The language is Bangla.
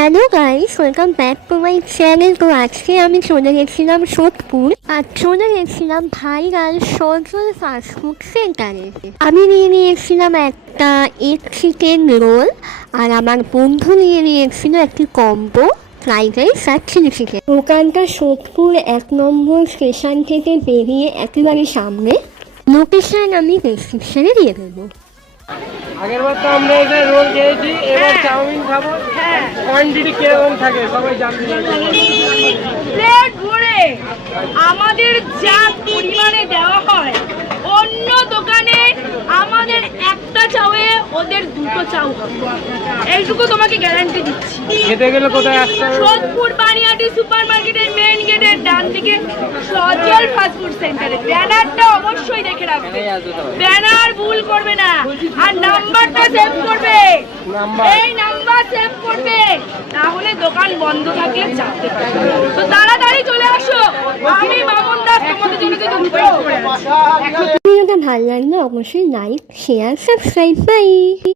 Hello guys, welcome back to my channel. তো আজকে আমি চলে গেছিলাম সোদপুর আর চলে গেছিলাম ভাইরাল সজল ফাস্টফুড সেন্টারে। আমি নিয়ে নিয়েছিলাম একটা এগ চিকেন রোল আর আমার বন্ধু নিয়ে নিয়েছিল একটি কম্বো ফ্রাইড রাইস আর চিলি চিকেন। দোকানটা সোদপুর 1 নম্বর স্টেশন থেকে বেরিয়ে একেবারে সামনে। লোকেশন আমি ডেসক্রিপশনে দিয়ে দেবো। আগের বার তো আমরা এসে রোল খেয়েছি, এবার চাউমিন খাবো। কোয়ান্টিটি কিরকম থাকে সবাই জানতে চাইছে। প্লেট ভরে আমাদের যা পরিমাণে দেওয়া হয়, অন্য দোকানে আমাদের একটা চাউয়ে ওদের দুটো চাউ হবে, এইটুকু তোমাকে গ্যারান্টি দিচ্ছি। খেতে গেলে কোথায় আসতে হবে? সোদপুর বানিয়াটি সুপার মার্কেটের মেইন গেটের ডান দিকে সজল ফাস্টফুড সেন্টারে। ব্যানারটা অবশ্যই দেখে রাখবে, ব্যানার ভুল করবে না, আর নাম্বারটা সেভ করবে। এই নাম্বার সেভ করবে, তাহলে দোকান বন্ধ থাকলে জানতে পারবে। তো তাড়াতাড়ি চলে আসো, আমি মামুন দাস তোমাদের জন্য কিন্তু ওয়েট করে আছি। ভিডিওটা ভালো লাগলে অবশ্যই লাইক, শেয়ার, সাবস্ক্রাইব। বাই।